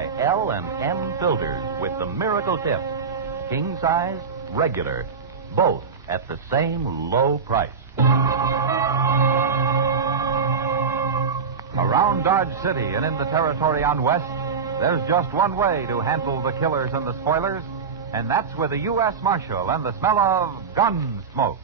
by L&M Builders with the miracle tip. King size, regular, both at the same low price. Around Dodge City and in the territory on West, there's just one way to handle the killers and the spoilers, and that's with a U.S. Marshal and the smell of Gunsmoke.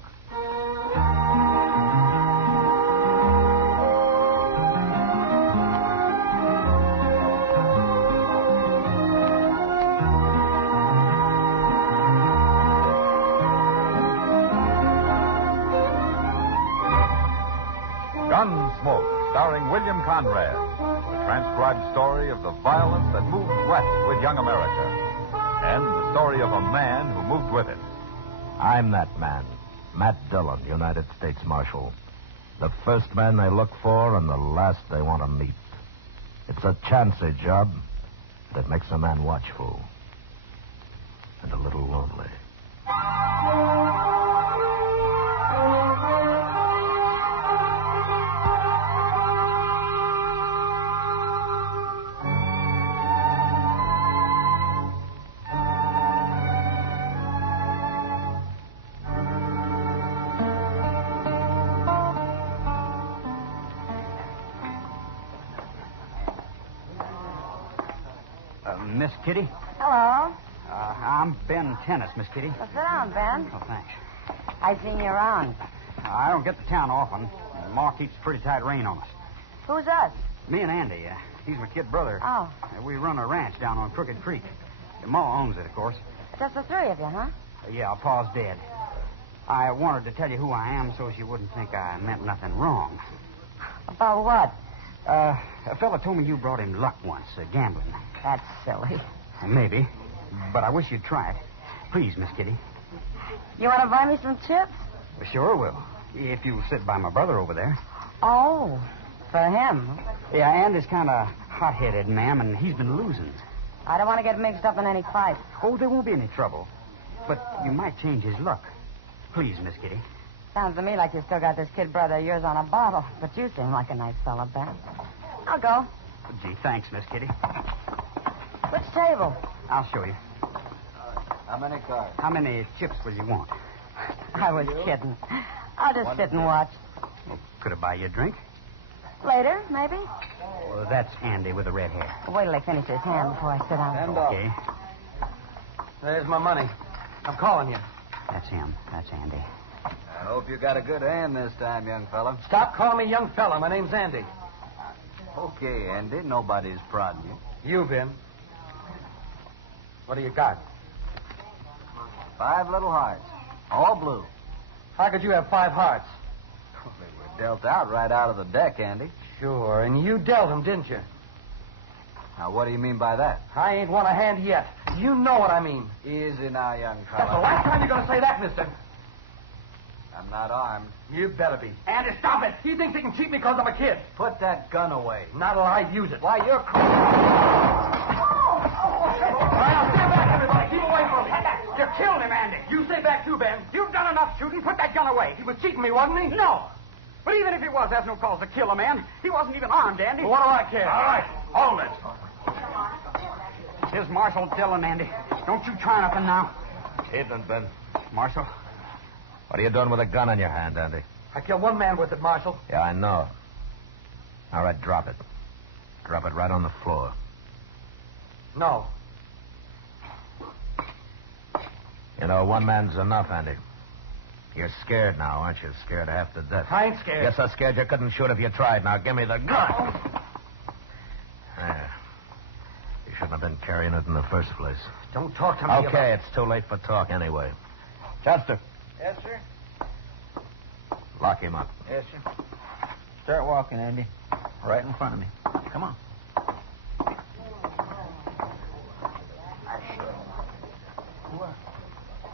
Gunsmoke, starring William Conrad, the transcribed story of the violence that moved west with young America, and the story of a man who moved with it. I'm that man, Matt Dillon, United States Marshal. The first man they look for and the last they want to meet. It's a chancy job that makes a man watchful and a little lonely. Miss Kitty? Hello. I'm Ben Tennis, Miss Kitty. Well, sit down, Ben. Oh, thanks. I've seen you around. I don't get to town often. Ma keeps a pretty tight rein on us. Who's us? Me and Andy. He's my kid brother. Oh. We run a ranch down on Crooked Creek. Ma owns it, of course. Just the three of you, huh? Yeah, Pa's dead. I wanted to tell you who I am so she wouldn't think I meant nothing wrong. About what? A fella told me you brought him luck once, gambling. That's silly. Maybe. But I wish you'd try it. Please, Miss Kitty. You want to buy me some chips? Sure will. If you'll sit by my brother over there. Oh, for him. Yeah, Andy's kind of hot-headed, ma'am, and he's been losing. I don't want to get mixed up in any fight. Oh, there won't be any trouble. But you might change his luck. Please, Miss Kitty. Sounds to me like you still got this kid brother of yours on a bottle. But you seem like a nice fella, Ben. I'll go. Gee, thanks, Miss Kitty. Which table? I'll show you. How many cards? How many chips will you want? I was kidding. I'll just sit and watch. Well, could I buy you a drink? Later, maybe. Well, that's Andy with the red hair. Wait till I finish his hand before I sit down. Hand off. Okay. There's my money. I'm calling you. That's him. That's Andy. I hope you got a good hand this time, young fella. Stop calling me young fella. My name's Andy. Okay, Andy. Nobody's prodding you. You, Ben. What do you got? 5 little hearts. All blue. How could you have 5 hearts? Well, they were dealt out right out of the deck, Andy. Sure, and you dealt them, didn't you? Now, what do you mean by that? I ain't won a hand yet. You know what I mean. Easy now, young That's the fella. last time you're going to say that, mister. I'm not armed. You better be. Andy, stop it. He thinks he can cheat me because I'm a kid. Put that gun away. Not till I use it. Why, you're... All right, now stand back, everybody. Keep away from me. You killed him, Andy. You stay back, too, Ben. You've done enough shooting. Put that gun away. He was cheating me, wasn't he? No. But even if he was, there's no cause to kill a man. He wasn't even armed, Andy. Well, what do I care? All right. Hold it. Here's Marshal Dillon, Andy. Don't you try nothing now. Evening, Ben. Marshal? What are you doing with a gun in your hand, Andy? I killed one man with it, Marshal. Yeah, I know. All right, drop it. Drop it right on the floor. No. You know, one man's enough, Andy. You're scared now, aren't you? Scared half to death. I ain't scared. You're so scared you couldn't shoot if you tried. Now, give me the gun. There. You shouldn't have been carrying it in the first place. Don't talk to me about... Okay, it's too late for talk anyway. Chester, Yes, sir? lock him up. Yes, sir. Start walking, Andy. Right in front of me. Come on.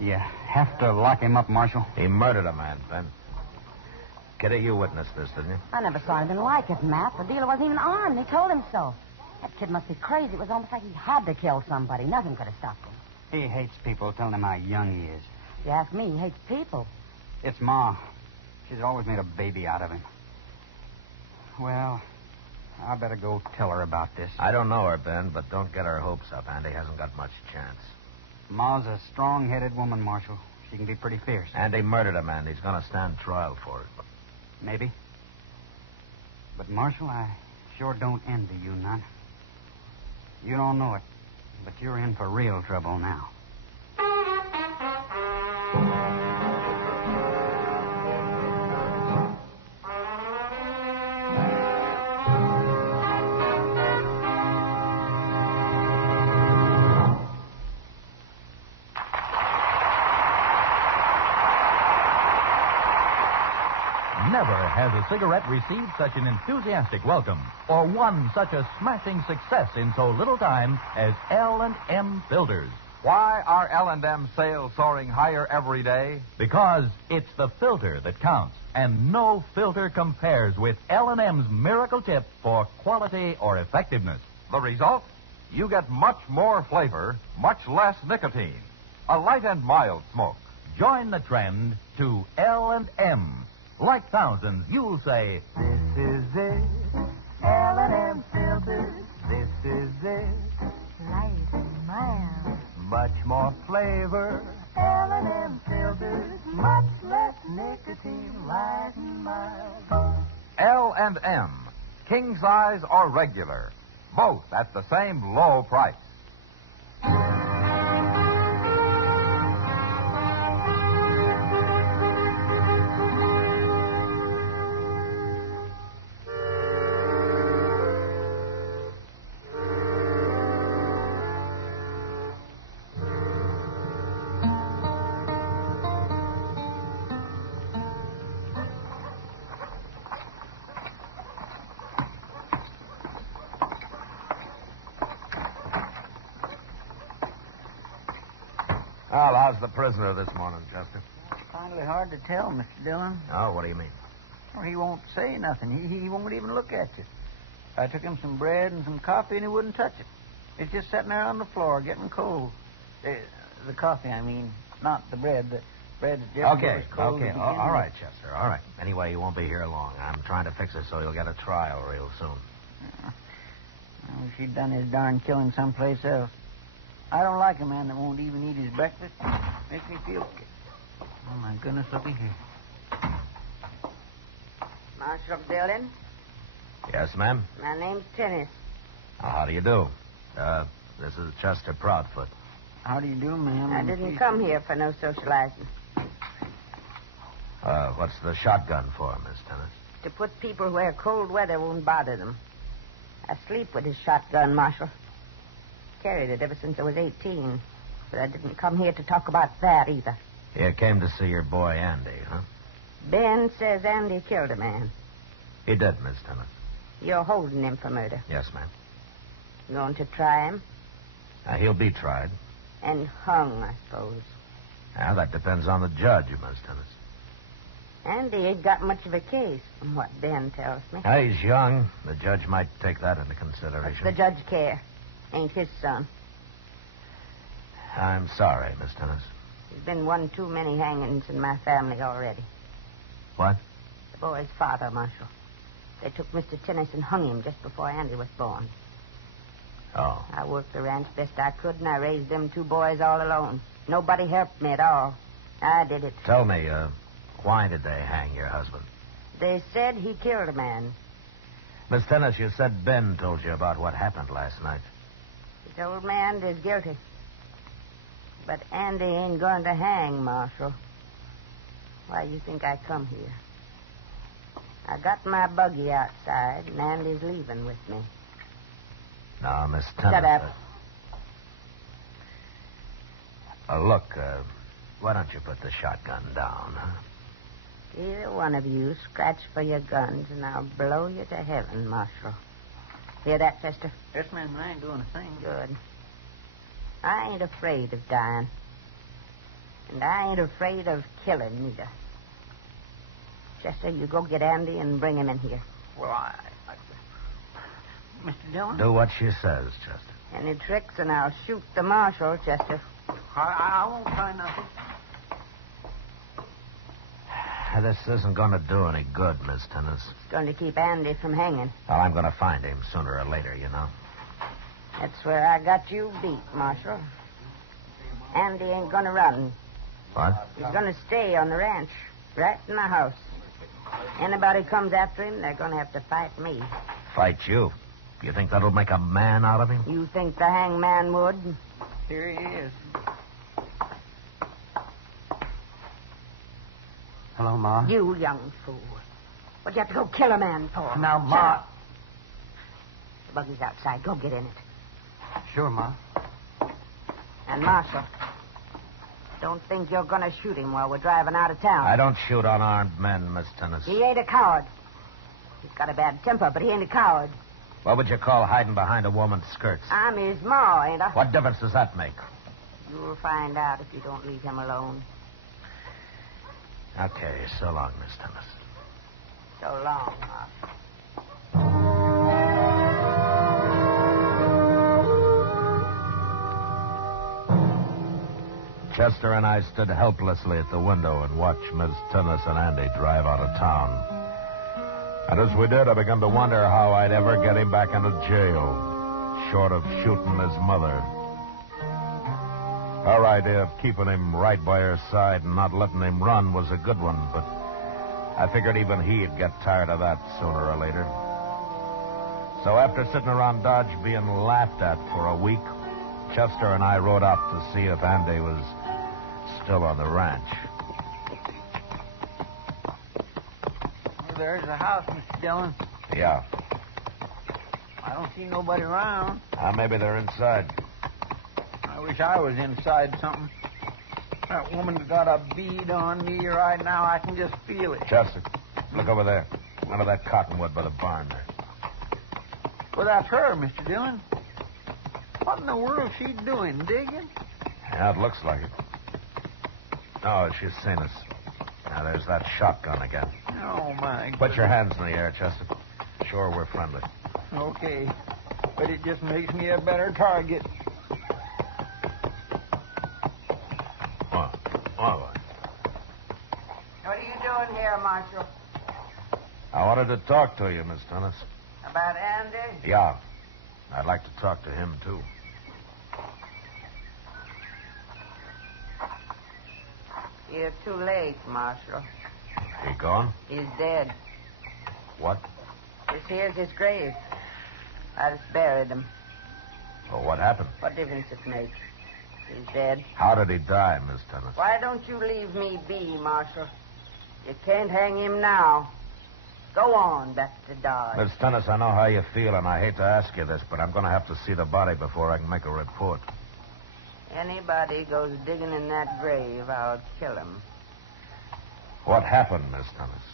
You have to lock him up, Marshal. He murdered a man, Ben. Kitty, you witnessed this, didn't you? I never saw anything like it, Matt. The dealer wasn't even armed. He told him so. That kid must be crazy. It was almost like he had to kill somebody. Nothing could have stopped him. He hates people telling him how young he is. If you ask me, he hates people. It's Ma. She's always made a baby out of him. Well, I better go tell her about this. I don't know her, Ben, but don't get her hopes up. Andy hasn't got much chance. Ma's a strong-headed woman, Marshal. She can be pretty fierce. Andy murdered a man. He's going to stand trial for it. Maybe. But, Marshal, I sure don't envy you none. You don't know it, but you're in for real trouble now. Never has a cigarette received such an enthusiastic welcome or won such a smashing success in so little time as L&M filters. Why are L&M sales soaring higher every day? Because it's the filter that counts, and no filter compares with L&M's miracle tip for quality or effectiveness. The result? You get much more flavor, much less nicotine. A light and mild smoke. Join the trend to L&M. Like thousands, you'll say, This is it, L&M filters. This is it, light and mild. Much more flavor, L&M filters. Much less nicotine, light and mild. L&M, king size or regular, both at the same low price. Well, how's the prisoner this morning, Chester? It's kindly hard to tell, Mr. Dillon. Oh, what do you mean? Well, he won't say nothing. He won't even look at you. I took him some bread and some coffee, and he wouldn't touch it. It's just sitting there on the floor, getting cold. The coffee, I mean, not the bread. The bread's just Okay, as cold okay. as All right, Chester, all right. Anyway, you won't be here long. I'm trying to fix it so you'll get a trial real soon. Well, if he'd done his darn killing someplace else. I don't like a man that won't even eat his breakfast. Makes me feel sick. Oh, my goodness, looky here. Marshal Dillon, Yes, ma'am? my name's Tennis. How do you do? This is Chester Proudfoot. How do you do, ma'am? I didn't come here for no socializing. What's the shotgun for, Miss Tennis? To put people where cold weather won't bother them. I sleep with his shotgun, Marshal. Carried it ever since I was 18. But I didn't come here to talk about that either. You came to see your boy Andy, huh? Ben says Andy killed a man. He did, Miss Tennis. You're holding him for murder. Yes, ma'am. Going to try him? He'll be tried. And hung, I suppose. That depends on the judge, Miss Tennis. Andy ain't got much of a case, from what Ben tells me. He's young. The judge might take that into What's consideration. the judge care? Ain't his son. I'm sorry, Miss Tennis. There's been one too many hangings in my family already. What? The boy's father, Marshal. They took Mr. Tennis and hung him just before Andy was born. Oh. I worked the ranch best I could, and I raised them two boys all alone. Nobody helped me at all. I did it. Tell me, why did they hang your husband? They said he killed a man. Miss Tennis, you said Ben told you about what happened last night. This old man is guilty. But Andy ain't going to hang, Marshal. Why you think I come here? I got my buggy outside, and Andy's leaving with me. Now, Miss Tennis... Shut up. Look, why don't you put the shotgun down, huh? Either one of you scratch for your guns, and I'll blow you to heaven, Marshal. Hear that, Chester? Yes, ma'am, I ain't doing a thing. Good. I ain't afraid of dying. And I ain't afraid of killing either. Chester, you go get Andy and bring him in here. Well, Mr. Dillon? Do what she says, Chester. Any tricks, and I'll shoot the marshal, Chester. I won't try nothing. This isn't going to do any good, Miss Tennis. It's going to keep Andy from hanging. Well, I'm going to find him sooner or later, you know. That's where I got you beat, Marshal. Andy ain't going to run. What? He's going to stay on the ranch, right in my house. Anybody comes after him, they're going to have to fight me. Fight you? You think that'll make a man out of him? You think the hangman would? Here he is. Hello, Ma. You young fool. What'd you have to go kill a man for? Now, Ma. Shut up. The buggy's outside. Go get in it. Sure, Ma. And, Marshal, don't think you're going to shoot him while we're driving out of town. I don't shoot unarmed men, Miss Tennis. He ain't a coward. He's got a bad temper, but he ain't a coward. What would you call hiding behind a woman's skirts? I'm his ma, ain't I? What difference does that make? You'll find out if you don't leave him alone. Okay, so long, Miss Tennis. So long, Marshal. Chester and I stood helplessly at the window and watched Miss Tennis and Andy drive out of town. And as we did, I began to wonder how I'd ever get him back into jail, short of shooting his mother. Our idea of keeping him right by her side and not letting him run was a good one, but I figured even he'd get tired of that sooner or later. So after sitting around Dodge being laughed at for a week, Chester and I rode out to see if Andy was still on the ranch. Well, there's the house, Mr. Dillon. Yeah. I don't see nobody around. Maybe they're inside. I wish I was inside something. That woman's got a bead on me right now. I can just feel it. Chester, look over there. Under that cottonwood by the barn there. Well, that's her, Mr. Dillon. What in the world's she doing? Digging? Yeah, it looks like it. Oh, she's seen us. Now, there's that shotgun again. Oh, my God. Put your hands in the air, Chester. Sure, we're friendly. Okay. But it just makes me a better target. What are you doing here, Marshal? I wanted to talk to you, Miss Tennis. About Andy? Yeah. I'd like to talk to him, too. You're too late, Marshal. He gone? He's dead. What? This here's his grave. I just buried him. Well, what happened? What difference it makes? He's dead. How did he die, Miss Tennis? Why don't you leave me be, Marshal? You can't hang him now. Go on back to Dodge. Miss Tennis, I know how you feel, and I hate to ask you this, but I'm going to have to see the body before I can make a report. Anybody goes digging in that grave, I'll kill him. What happened, Miss Tennis?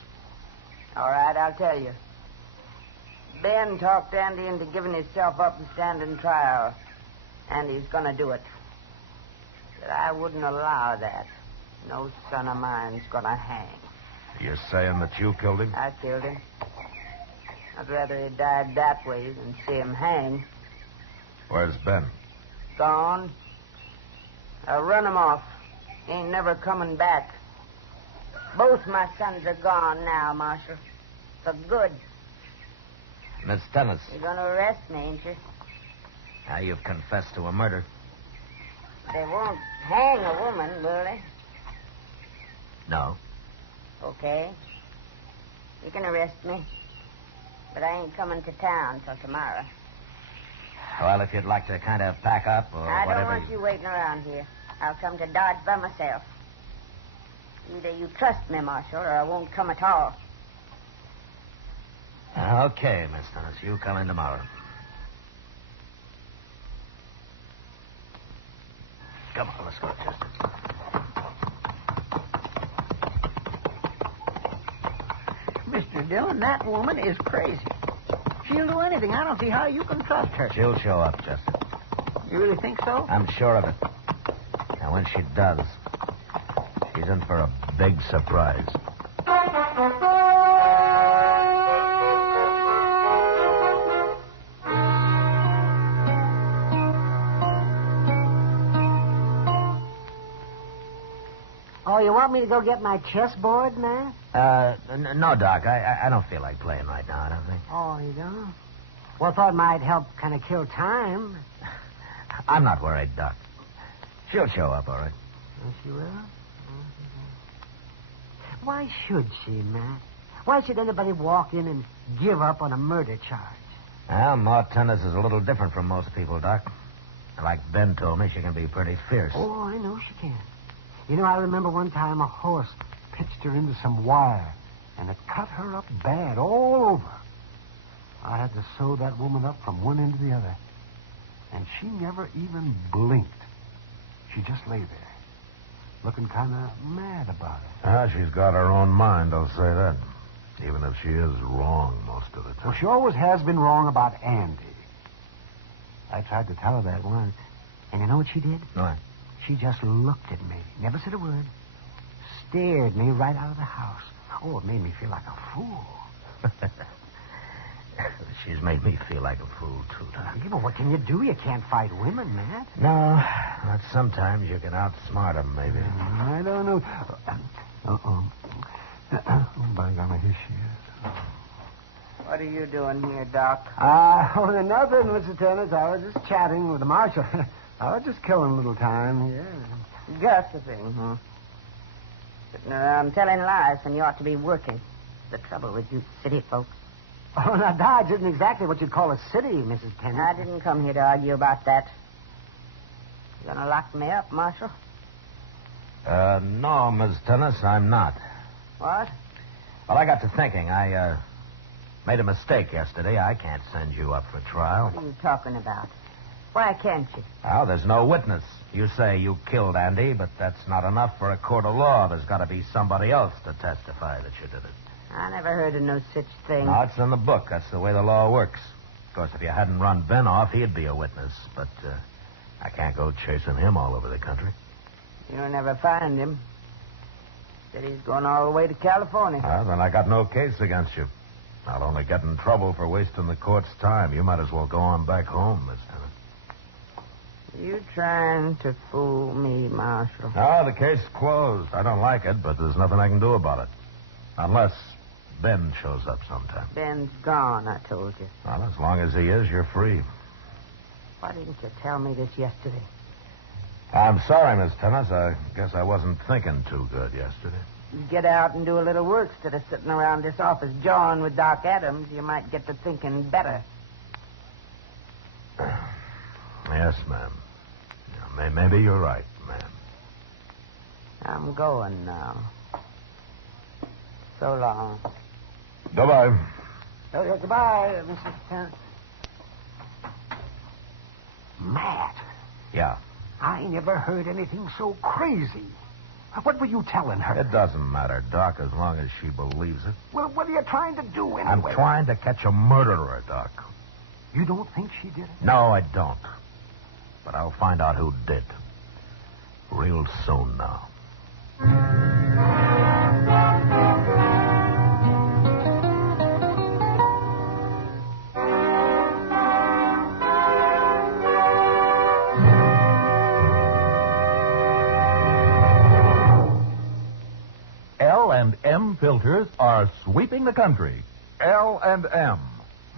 All right, I'll tell you. Ben talked Andy into giving himself up and standing trial. And he's going to do it. But I wouldn't allow that. No son of mine's going to hang. You're saying that you killed him? I killed him. I'd rather he died that way than see him hang. Where's Ben? Gone. I'll run him off. He ain't never coming back. Both my sons are gone now, Marshal. For good. Miss Tennis. You're going to arrest me, ain't you? Now you've confessed to a murder. They won't hang a woman, will they? No. Okay. You can arrest me. But I ain't coming to town till tomorrow. Well, if you'd like to kind of pack up or I whatever... don't want you waiting around here. I'll come to Dodge by myself. Either you trust me, Marshal, or I won't come at all. Okay, Miss Tennis. You come in tomorrow. Come on, let's go, Chester. Mr. Dillon, that woman is crazy. She'll do anything. I don't see how you can trust her. She'll show up, Chester. You really think so? I'm sure of it. And when she does, she's in for a big surprise. Oh, you want me to go get my chessboard, man? No, Doc. I don't feel like playing right now, I don't think. Oh, you don't? Well, I thought it might help kind of kill time. I'm not worried, Doc. She'll show up, all right. Yes, she will? Why should she, Matt? Why should anybody walk in and give up on a murder charge? Well, Ma Tennis is a little different from most people, Doc. Like Ben told me, she can be pretty fierce. Oh, I know she can. You know, I remember one time a horse pitched her into some wire, and it cut her up bad all over. I had to sew that woman up from one end to the other. And she never even blinked. She just lay there, looking kind of mad about it. She's got her own mind, I'll say that. Even if she is wrong most of the time. Well, she always has been wrong about Andy. I tried to tell her that once. And you know what she did? What? She just looked at me, never said a word, stared me right out of the house. Oh, it made me feel like a fool. She's made me feel like a fool, too, Doc. Yeah, but what can you do? You can't fight women, Matt. No, but sometimes you can outsmart them, maybe. I don't know. Uh-oh. By golly, here she is. What are you doing here, Doc? Oh, nothing, Mr. Tennis. I was just chatting with the marshal. I was just killing a little time, yeah. Gossiping, huh? Sitting around telling lies when you ought to be working. The trouble with you city folks. Oh, now, Dodge isn't exactly what you'd call a city, Mrs. Tennis. I didn't come here to argue about that. You gonna lock me up, Marshal? No, Miss Tennis, I'm not. What? Well, I got to thinking. I made a mistake yesterday. I can't send you up for trial. What are you talking about? Why can't you? Well, there's no witness. You say you killed Andy, but that's not enough for a court of law. There's got to be somebody else to testify that you did it. I never heard of no such thing. No, it's in the book. That's the way the law works. Of course, if you hadn't run Ben off, he'd be a witness. But I can't go chasing him all over the country. You'll never find him. Said he's going all the way to California. Well, then I got no case against you. I'll only get in trouble for wasting the court's time. You might as well go on back home, Miss Tennant. You trying to fool me, Marshal? No, the case is closed. I don't like it, but there's nothing I can do about it. Unless Ben shows up sometime. Ben's gone, I told you. Well, as long as he is, you're free. Why didn't you tell me this yesterday? I'm sorry, Miss Tennis. I guess I wasn't thinking too good yesterday. You get out and do a little work instead of sitting around this office jawing with Doc Adams. You might get to thinking better. Yes, ma'am. Yeah, maybe you're right, ma'am. I'm going now. So long. Goodbye. Oh, goodbye, Mrs. Tennis. Matt. Yeah. I never heard anything so crazy. What were you telling her? It doesn't matter, Doc, as long as she believes it. Well, what are you trying to do anyway? I'm trying to catch a murderer, Doc. You don't think she did it? No, I don't. But I'll find out who did. Real soon now. L&M filters are sweeping the country. L&M,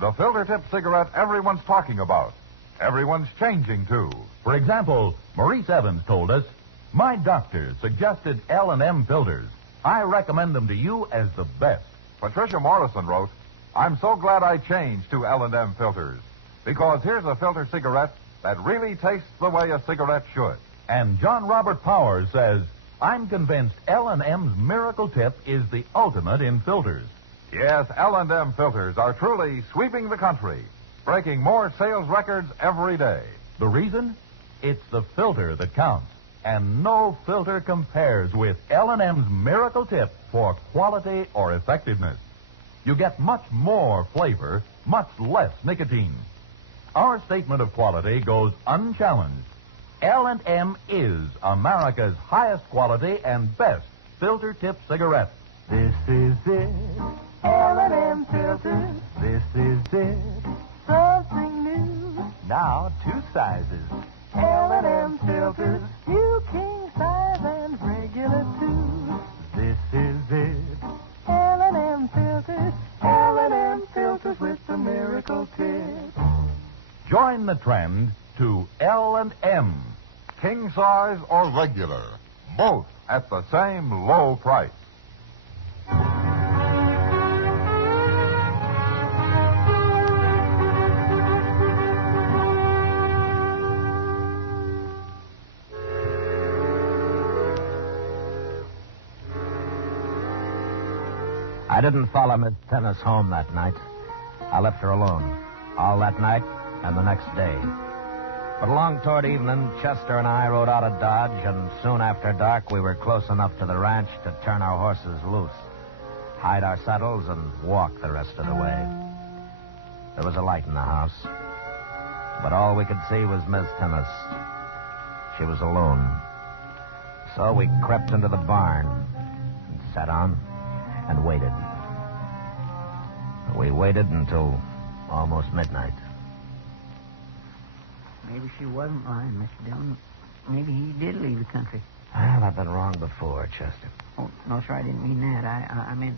the filter tip cigarette everyone's talking about. Everyone's changing to. For example, Maurice Evans told us, "My doctor suggested L&M filters. I recommend them to you as the best." Patricia Morrison wrote, "I'm so glad I changed to L&M filters, because here's a filter cigarette that really tastes the way a cigarette should." And John Robert Powers says, "I'm convinced L&M's Miracle Tip is the ultimate in filters." Yes, L&M filters are truly sweeping the country, breaking more sales records every day. The reason? It's the filter that counts. And no filter compares with L&M's Miracle Tip for quality or effectiveness. You get much more flavor, much less nicotine. Our statement of quality goes unchallenged. L&M is America's highest quality and best filter tip cigarette. This is it, L&M filters. This is it, something new. Now 2 sizes, L&M filters. You king size and regular too. This is it, the trend to L&M. King size or regular, both at the same low price. I didn't follow Miss Tennis home that night. I left her alone, all that night and the next day. But along toward evening, Chester and I rode out of Dodge, and soon after dark, we were close enough to the ranch to turn our horses loose, hide our saddles, and walk the rest of the way. There was a light in the house, but all we could see was Miss Tennis. She was alone. So we crept into the barn and sat down and waited. We waited until almost midnight. Maybe she wasn't lying, Mr. Dillon. Maybe he did leave the country. Well, I've been wrong before, Chester. Oh, no, sir, I didn't mean that. I meant...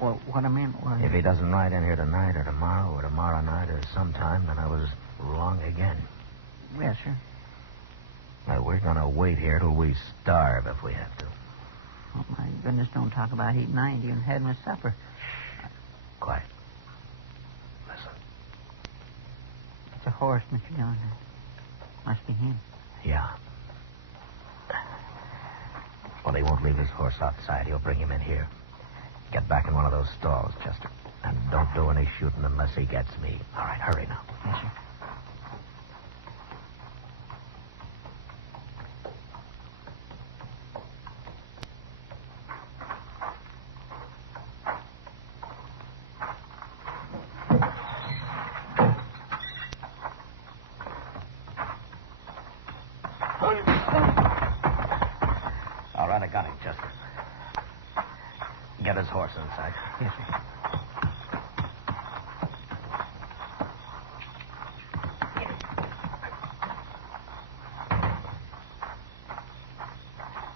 Well, what I meant was... If he doesn't ride in here tonight or tomorrow night or sometime, then I was wrong again. Yes, sir. Well, we're going to wait here till we starve if we have to. Oh, my goodness, don't talk about eating. I ain't even had my supper. Quiet. Listen. It's a horse, Mr. Dillon. Must be him. Yeah. Well, he won't leave his horse outside. He'll bring him in here. Get back in one of those stalls, Chester. And don't do any shooting unless he gets me. All right, hurry now. Yes, sir. All right, I got him, Chester. Get his horse inside. Yes, sir.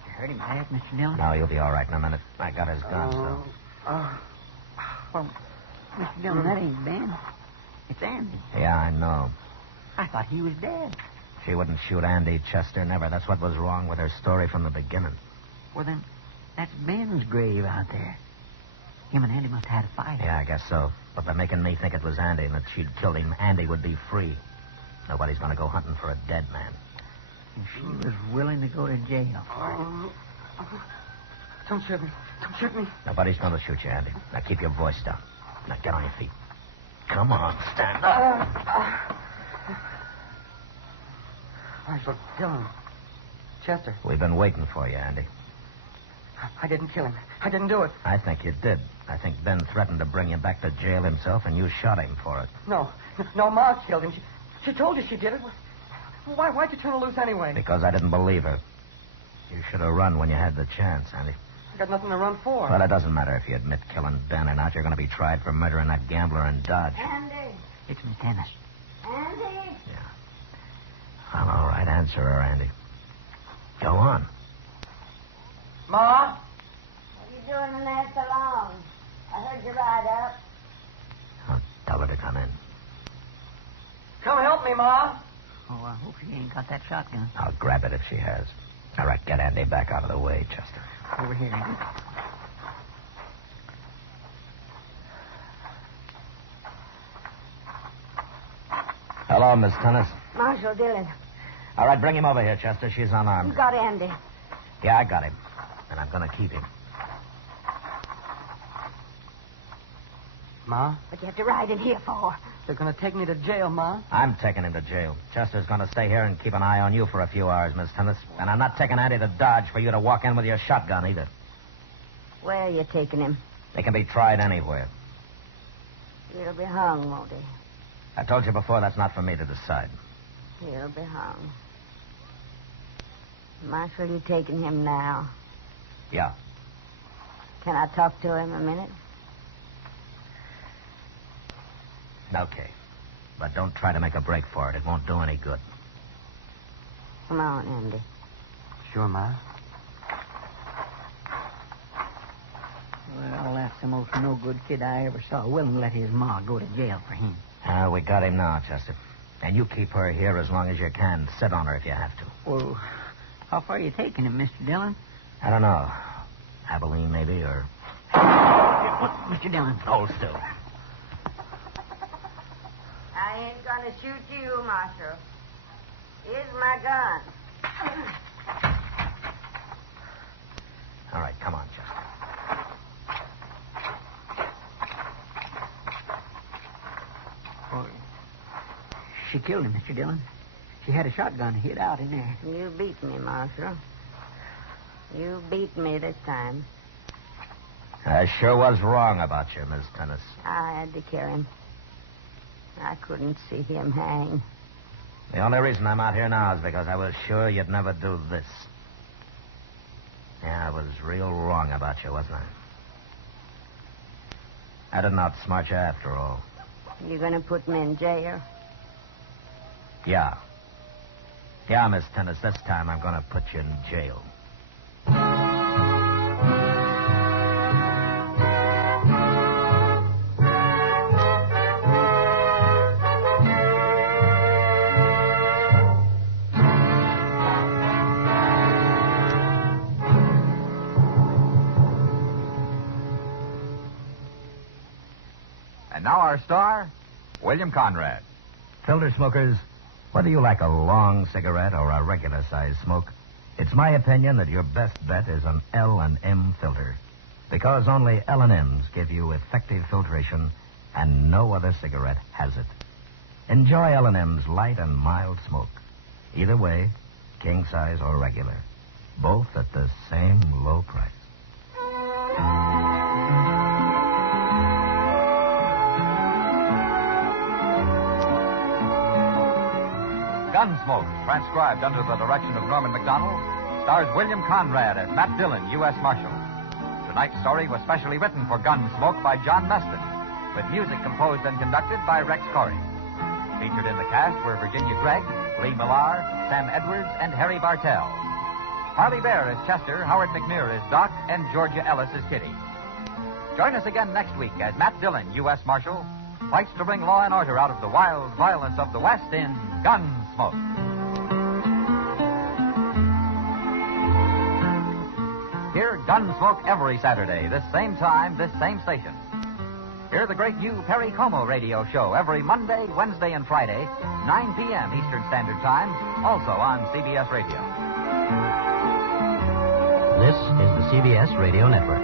You hurt him bad, Mr. Dillon? No, you'll be all right in a minute. I got his gun, so... Well, Mr. Dillon, that ain't Ben. It's Andy. Yeah, I know. I thought he was dead. She wouldn't shoot Andy, Chester, never. That's what was wrong with her story from the beginning. Well, then, that's Ben's grave out there. Him and Andy must have had a fight. Yeah, I guess so. But by making me think it was Andy and that she'd killed him, Andy would be free. Nobody's going to go hunting for a dead man. And she was willing to go to jail for it. Don't shoot me. Don't shoot me. Nobody's going to shoot you, Andy. Now keep your voice down. Now get on your feet. Come on, stand up. Marshal Dillon. Chester. We've been waiting for you, Andy. I didn't kill him. I didn't do it. I think you did. I think Ben threatened to bring you back to jail himself, and you shot him for it. No, Ma killed him. She told you she did it. Why'd you turn her loose anyway? Because I didn't believe her. You should have run when you had the chance, Andy. I got nothing to run for. Well, it doesn't matter if you admit killing Ben or not. You're going to be tried for murdering that gambler in Dodge. Andy. It's Miss Dennis. Andy. Yeah. Well, all right. Answer her, Andy. Go on. Ma? What are you doing in there so long? I heard you ride up. I'll tell her to come in. Come help me, Ma. Oh, I hope she ain't got that shotgun. I'll grab it if she has. All right, get Andy back out of the way, Chester. Over here, Andy. Hello, Miss Tennis. Marshal Dillon. All right, bring him over here, Chester. She's unarmed. You got Andy. Yeah, I got him. And I'm going to keep him. Ma? What you have to ride in here for? They're going to take me to jail, Ma. I'm taking him to jail. Chester's going to stay here and keep an eye on you for a few hours, Miss Tennis. And I'm not taking Andy to Dodge for you to walk in with your shotgun either. Where are you taking him? They can be tried anywhere. He'll be hung, won't he? I told you before that's not for me to decide. He'll be hung. Marshal, you taking him now? Yeah. Can I talk to him a minute? Okay. But don't try to make a break for it. It won't do any good. Come on, Andy. Sure, Ma. Well, that's the most no-good kid I ever saw. Willing to let his ma go to jail for him. We got him now, Chester. And you keep her here as long as you can. Sit on her if you have to. Well, how far are you taking him, Mr. Dillon? I don't know. Abilene, maybe, or... What, Mr. Dillon? Hold still. I ain't gonna shoot you, Marshal. Here's my gun. All right, come on, Chester. Oh, she killed him, Mr. Dillon. She had a shotgun hid out in there. You beat me, Marshal. You beat me this time. I sure was wrong about you, Miss Tennis. I had to kill him. I couldn't see him hang. The only reason I'm out here now is because I was sure you'd never do this. Yeah, I was real wrong about you, wasn't I? I didn't outsmart you after all. You gonna put me in jail? Yeah. Yeah, Miss Tennis, this time I'm gonna put you in jail. And now our star, William Conrad. Filter smokers, whether you like a long cigarette or a regular-sized smoke, it's my opinion that your best bet is an L&M filter. Because only L&Ms give you effective filtration, and no other cigarette has it. Enjoy L&M's light and mild smoke. Either way, king size or regular. Both at the same low price. Gunsmoke, transcribed under the direction of Norman Macdonnell, stars William Conrad as Matt Dillon, U.S. Marshal. Tonight's story was specially written for Gunsmoke by John Meston, with music composed and conducted by Rex Corey. Featured in the cast were Virginia Gregg, Lee Millar, Sam Edwards, and Harry Bartell. Harley Bear as Chester, Howard McNear as Doc, and Georgia Ellis as Kitty. Join us again next week as Matt Dillon, U.S. Marshal, fights to bring law and order out of the wild violence of the West in Gunsmoke. Hear Gunsmoke every Saturday, this same time, this same station. Hear the great new Perry Como radio show every Monday, Wednesday, and Friday, 9 p.m. Eastern Standard Time, also on CBS Radio. This is the CBS Radio Network.